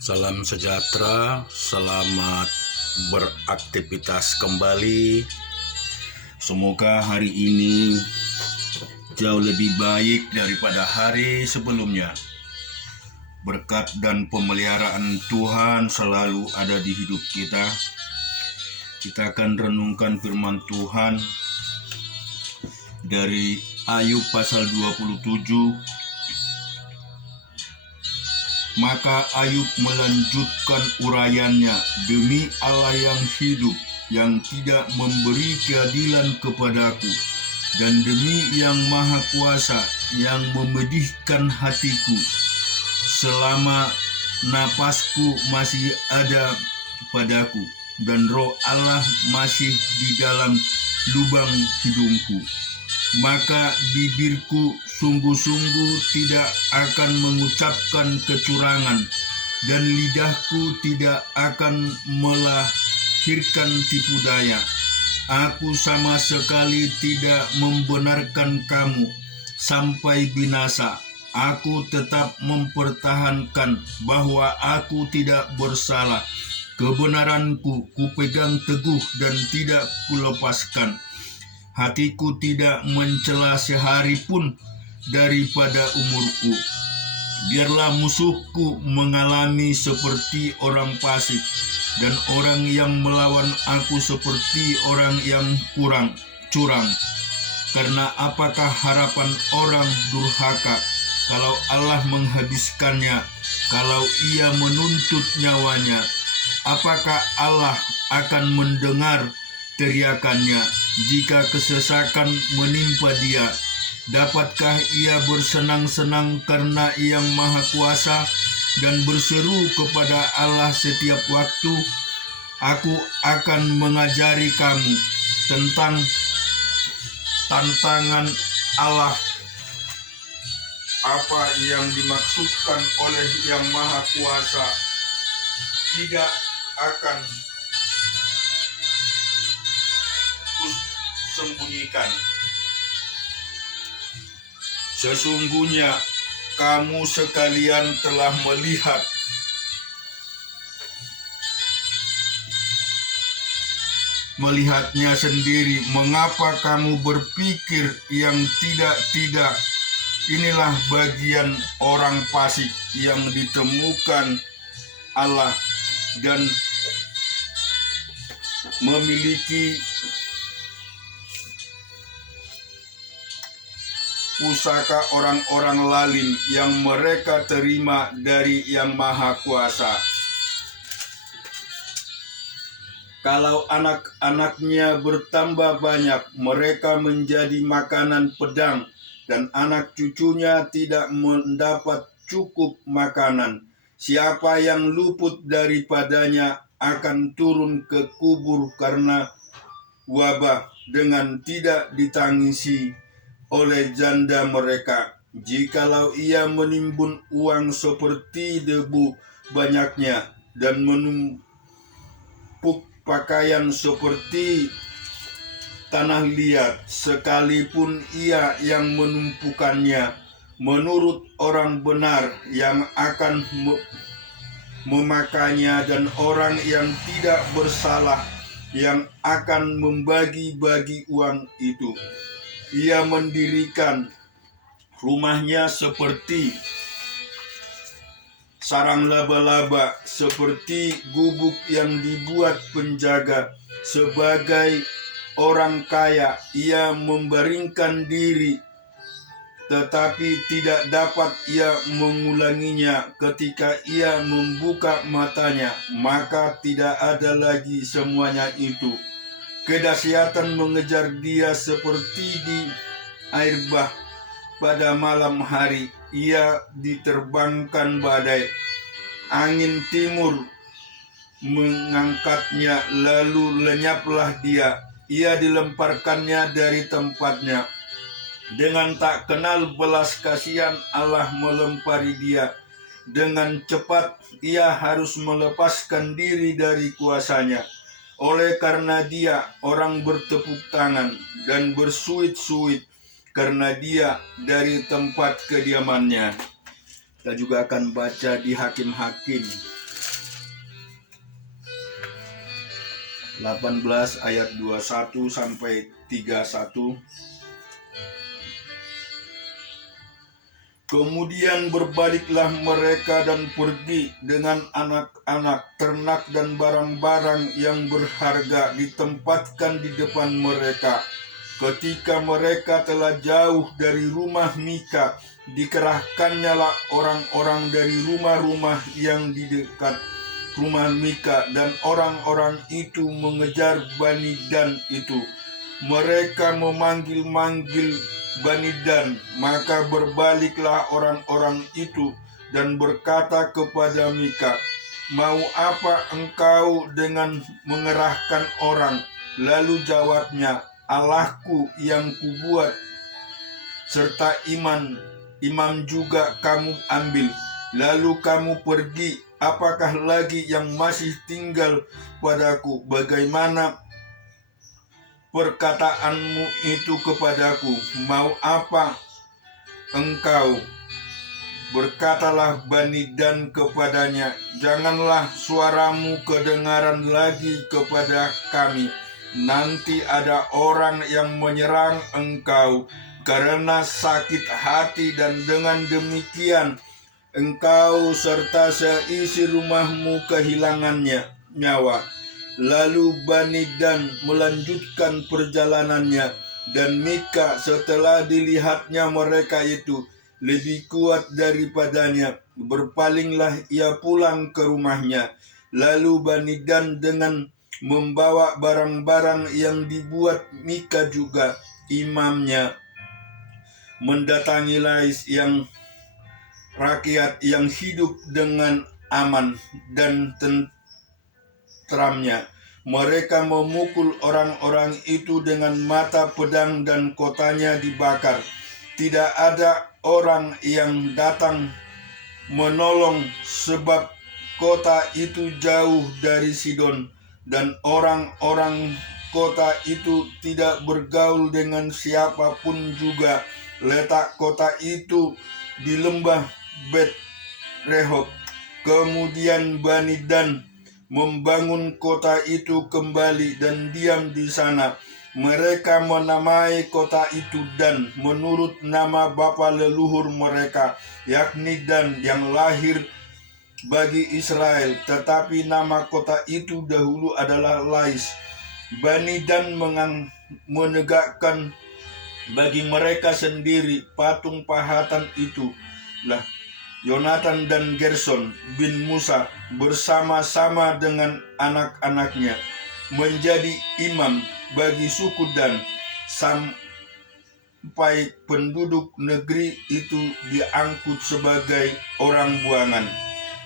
Salam sejahtera, selamat beraktivitas kembali. Semoga hari ini jauh lebih baik daripada hari sebelumnya. Berkat dan pemeliharaan Tuhan selalu ada di hidup kita. Kita akan renungkan firman Tuhan dari Ayub pasal 27. Maka Ayub melanjutkan uraiannya, demi Allah yang hidup, yang tidak memberi keadilan kepadaku, dan demi yang maha kuasa, yang memedihkan hatiku, selama napasku masih ada padaku, dan roh Allah masih di dalam lubang hidungku. Maka bibirku sungguh-sungguh tidak akan mengucapkan kecurangan, dan lidahku tidak akan melahirkan tipu daya. Aku sama sekali tidak membenarkan kamu sampai binasa. Aku tetap mempertahankan bahwa aku tidak bersalah. Kebenaranku kupegang teguh dan tidak kulepaskan. Hatiku tidak mencela sehari pun daripada umurku. Biarlah musuhku mengalami seperti orang fasik, dan orang yang melawan aku seperti orang yang curang. Karena apakah harapan orang durhaka kalau Allah menghabiskannya, kalau ia menuntut nyawanya? Apakah Allah akan mendengar teriakannya jika kesesakan menimpa dia? Dapatkah ia bersenang-senang karena Yang Maha Kuasa dan berseru kepada Allah setiap waktu? Aku akan mengajari kamu tentang tantangan Allah. Apa yang dimaksudkan oleh Yang Maha Kuasa tidak akan sembunyikan. Sesungguhnya kamu sekalian telah melihatnya sendiri. Mengapa kamu berpikir yang tidak? Inilah bagian orang fasik yang ditemukan Allah dan memiliki pusaka orang-orang lalim yang mereka terima dari Yang Maha Kuasa. Kalau anak-anaknya bertambah banyak, mereka menjadi makanan pedang, dan anak cucunya tidak mendapat cukup makanan. Siapa yang luput daripadanya akan turun ke kubur karena wabah, dengan tidak ditangisi oleh janda mereka. Jikalau ia menimbun uang seperti debu banyaknya, dan menumpuk pakaian seperti tanah liat, sekalipun ia yang menumpukannya, menurut orang benar yang akan memakainya, dan orang yang tidak bersalah yang akan membagi-bagi uang itu. Ia mendirikan rumahnya seperti sarang laba-laba, seperti gubuk yang dibuat penjaga. Sebagai orang kaya, ia membaringkan diri, tetapi tidak dapat ia mengulanginya. Ketika ia membuka matanya, maka tidak ada lagi semuanya itu. Kedahsyatan mengejar dia seperti di air bah. Pada malam hari ia diterbangkan badai. Angin timur mengangkatnya, lalu lenyaplah dia. Ia dilemparkannya dari tempatnya. Dengan tak kenal belas kasihan Allah melempari dia. Dengan cepat ia harus melepaskan diri dari kuasanya. Oleh karena dia, orang bertepuk tangan dan bersuit-suit karena dia dari tempat kediamannya. Kita juga akan baca di Hakim-Hakim 18 ayat 21 sampai 31. Kemudian berbaliklah mereka dan pergi dengan anak-anak, ternak dan barang-barang yang berharga ditempatkan di depan mereka. Ketika mereka telah jauh dari rumah Mika, dikerahkannyalah orang-orang dari rumah-rumah yang di dekat rumah Mika, dan orang-orang itu mengejar Bani Dan itu. Mereka memanggil-manggil Bani Dan, maka berbaliklah orang-orang itu dan berkata kepada Mika, "Mau apa engkau dengan mengerahkan orang?" Lalu jawabnya, "Allahku yang kubuat, serta imam juga kamu ambil. Lalu kamu pergi, apakah lagi yang masih tinggal padaku? Bagaimana perkataanmu itu kepadaku? Mau apa engkau?" Berkatalah Bani Dan kepadanya, "Janganlah suaramu kedengaran lagi kepada kami. Nanti ada orang yang menyerang engkau karena sakit hati, dan dengan demikian engkau serta seisi rumahmu kehilangannya nyawa." Lalu Bani Dan melanjutkan perjalanannya, dan Mika setelah dilihatnya mereka itu lebih kuat daripadanya, berpalinglah ia pulang ke rumahnya. Lalu Bani Dan dengan membawa barang-barang yang dibuat Mika juga imamnya, mendatangi Lais yang rakyat yang hidup dengan aman dan tentramnya. Mereka memukul orang-orang itu dengan mata pedang dan kotanya dibakar. Tidak ada orang yang datang menolong sebab kota itu jauh dari Sidon, dan orang-orang kota itu tidak bergaul dengan siapapun juga. Letak kota itu di lembah Bet Rehob. Kemudian Bani Dan membangun kota itu kembali dan diam di sana. Mereka menamai kota itu Dan menurut nama bapa leluhur mereka, yakni Dan yang lahir bagi Israel. Tetapi nama kota itu dahulu adalah Lais. Bani Dan menegakkan bagi mereka sendiri patung pahatan itu lah Yonatan dan Gerson bin Musa bersama-sama dengan anak-anaknya menjadi imam bagi suku Dan, sampai penduduk negeri itu diangkut sebagai orang buangan.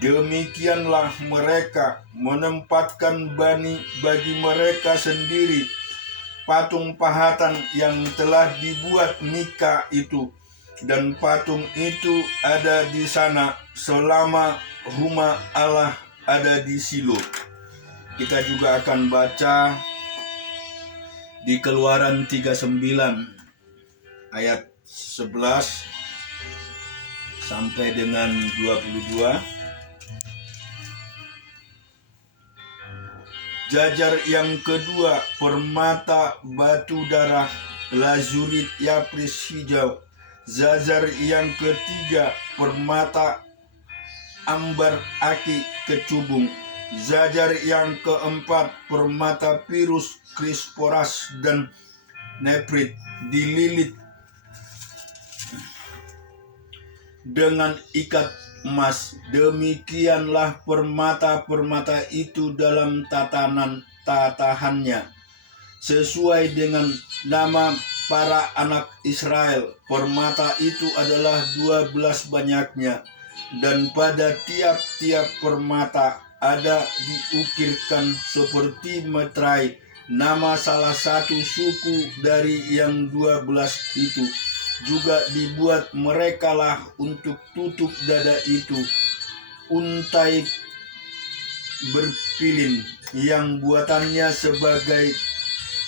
Demikianlah mereka menempatkan bagi mereka sendiri patung pahatan yang telah dibuat Mika itu, dan patung itu ada di sana selama rumah Allah ada di Silo. Kita juga akan baca di Keluaran 39 ayat 11 sampai dengan 22. Jajar yang kedua permata batu darah lazurit yapris hijau. Jajar yang ketiga permata ambar aki kecubung. Jajar yang keempat permata pirus krisporas dan neprit dililit dengan ikat emas. Demikianlah permata-permata itu dalam tatahannya sesuai dengan nama para anak Israel. Permata itu adalah 12 banyaknya, dan pada tiap-tiap permata ada diukirkan seperti meterai nama salah satu suku dari yang 12 itu. Juga dibuat merekalah untuk tutup dada itu untai berpilin yang buatannya sebagai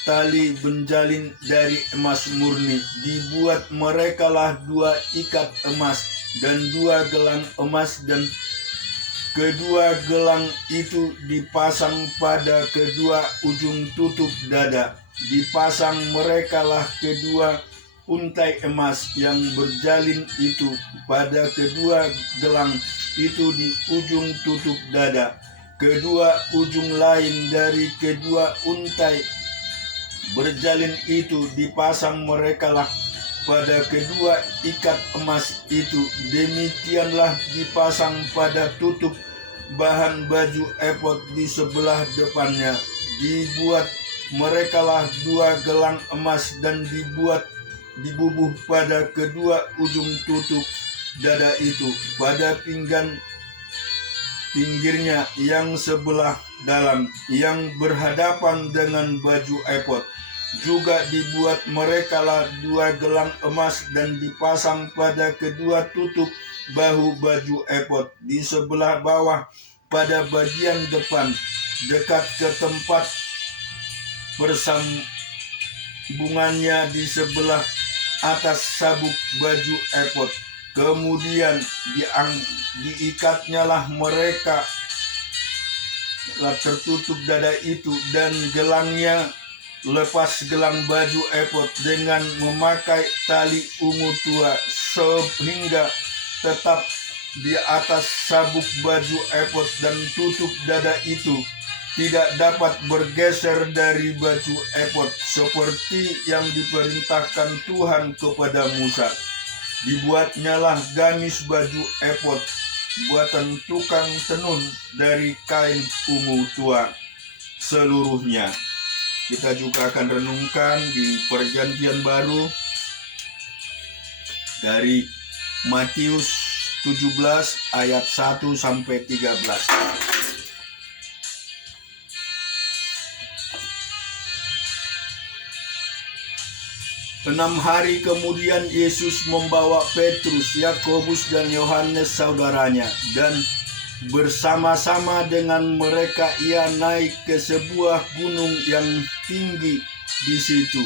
tali benjalin dari emas murni. Dibuat merekalah 2 ikat emas dan 2 gelang emas, dan Kedua gelang itu dipasang pada kedua ujung tutup dada. Dipasang merekalah kedua untai emas yang berjalin itu pada kedua gelang itu di ujung tutup dada. Kedua ujung lain dari kedua untai berjalin itu dipasang merekalah pada kedua ikat emas itu. Demikianlah dipasang pada tutup bahan baju efod di sebelah depannya. Dibuat merekalah dua gelang emas dan dibubuh pada kedua ujung tutup dada itu, pada pinggirnya yang sebelah dalam yang berhadapan dengan baju efod. Juga dibuat merekalah dua gelang emas dan dipasang pada kedua tutup bahu baju efod di sebelah bawah pada bagian depan dekat ke tempat persambungannya di sebelah atas sabuk baju efod. Kemudian diikatnyalah mereka tertutup dada itu dan gelangnya, lepas gelang baju efod dengan memakai tali ungu tua sehingga tetap di atas sabuk baju efod, dan tutup dada itu tidak dapat bergeser dari baju efod seperti yang diperintahkan Tuhan kepada Musa. Dibuatnyalah gamis baju efod buatan tukang tenun dari kain ungu tua seluruhnya. Kita juga akan renungkan di Perjanjian Baru dari Matius 17 ayat 1 sampai 13. 6 hari kemudian Yesus membawa Petrus, Yakobus, dan Yohanes saudaranya, dan bersama-sama dengan mereka ia naik ke sebuah gunung yang tinggi di situ.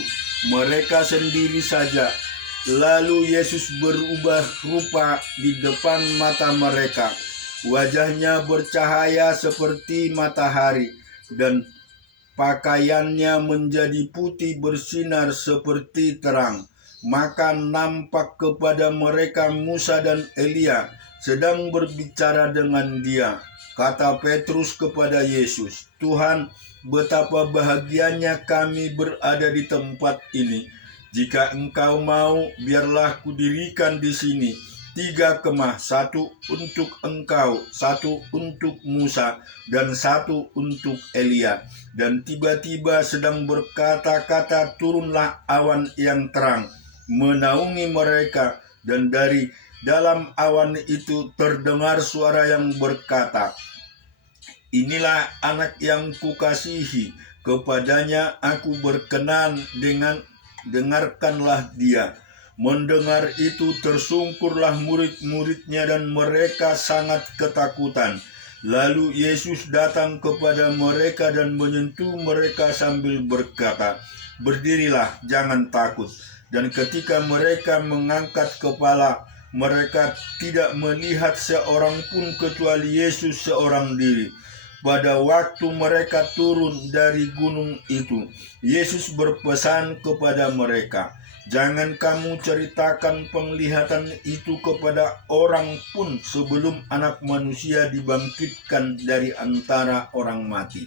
Mereka sendiri saja. Lalu Yesus berubah rupa di depan mata mereka. Wajahnya bercahaya seperti matahari, dan pakaiannya menjadi putih bersinar seperti terang. Maka nampak kepada mereka Musa dan Elia sedang berbicara dengan dia. Kata Petrus kepada Yesus, "Tuhan, betapa bahagianya kami berada di tempat ini. Jika Engkau mau, biarlah kudirikan di sini 3 kemah, 1 untuk Engkau, 1 untuk Musa, dan 1 untuk Elia." Dan tiba-tiba sedang berkata-kata, turunlah awan yang terang menaungi mereka, dan dari dalam awan itu terdengar suara yang berkata, "Inilah anak yang kukasihi, kepadanya aku berkenan, dengarkanlah dia." Mendengar itu tersungkurlah murid-muridnya dan mereka sangat ketakutan. Lalu Yesus datang kepada mereka dan menyentuh mereka sambil berkata, "Berdirilah, jangan takut." Dan ketika mereka mengangkat kepala, mereka tidak melihat seorang pun kecuali Yesus seorang diri. Pada waktu mereka turun dari gunung itu, Yesus berpesan kepada mereka, "Jangan kamu ceritakan penglihatan itu kepada orang pun sebelum Anak Manusia dibangkitkan dari antara orang mati."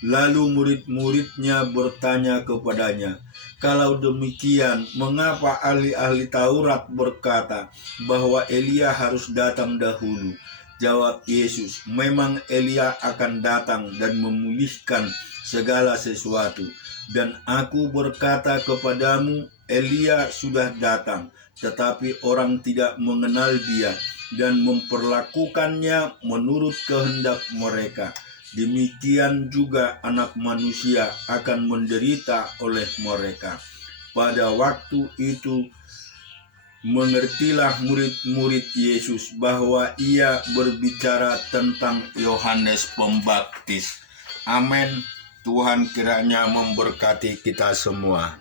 Lalu murid-muridnya bertanya kepadanya, "Kalau demikian, mengapa ahli-ahli Taurat berkata bahwa Elia harus datang dahulu?" Jawab Yesus, "Memang Elia akan datang dan memulihkan segala sesuatu. Dan aku berkata kepadamu, Elia sudah datang, tetapi orang tidak mengenal dia dan memperlakukannya menurut kehendak mereka. Demikian juga Anak Manusia akan menderita oleh mereka." Pada waktu itu mengertilah murid-murid Yesus bahwa ia berbicara tentang Yohanes Pembaptis. Amin. Tuhan kiranya memberkati kita semua.